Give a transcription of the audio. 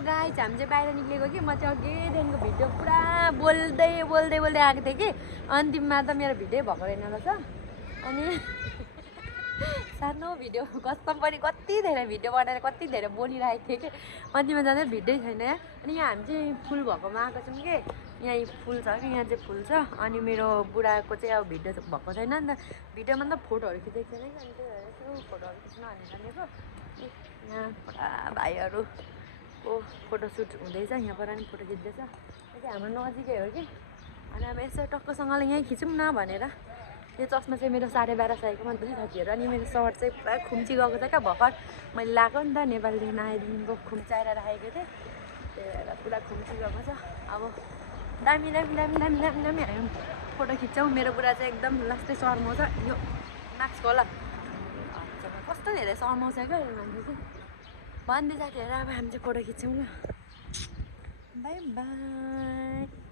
Guys हामी चाहिँ बाहिर निक्लेको कि म चाहिँ अघिदेखिको भिडियो पुरा बोल्दै आएको थिएँ कि अन्तिममा त मेरो भिडियो भएको रहेन रहेछ। अनि सानो भिडियो कसम पनि कति धेरै भिडियो बनाएर कति धेरै बोलिरहेको थिएँ कि अन्तिममा जाँदा भिडियो छैन। अनि यहाँ हामी चाहिँ फुल भएकोमा आएको छौँ कि यहाँ फुल छ कि यहाँ चाहिँ फुल छ। अनि मेरो बुढाको चाहिँ अब भिडियो भएको छैन नि त, भिडियोमा त फोटोहरू खिचेको छैन कि अनि त्यही भएर यसो फोटोहरू खिच्न भनेर जानेको। यहाँ पुरा भाइहरूको फोटोसुट हुँदैछ, यहाँबाट नि फोटो खिच्दैछ। यो चाहिँ हाम्रो नजिकै हो कि अनि अब यसो टक्कसँगले यहीँ खिचौँ न भनेर। यो चस्मा चाहिँ मेरो 12.5 सयको मात्रै साथीहरू। अनि मेरो सर्ट चाहिँ पुरा खुम्ची गएको छ क्या, भर्खर मैले लगाएको नि त नेपालदेखि आएदेखिको खुम्चाएर राखेको थिएँ, त्यही भएर पुरा खुम्ची गएको छ। अब दामी हामी फोटो खिच्छौँ। मेरो बुढा चाहिँ एकदम लास्टै शर्माउँछ, यो मास्क होला कस्तो धेरै शर्माउँछ क्या यो मान्छे चाहिँ। भन्दै साथीहरू अब हामी चाहिँ फोटो खिच्छौँ ल, बाई बाई।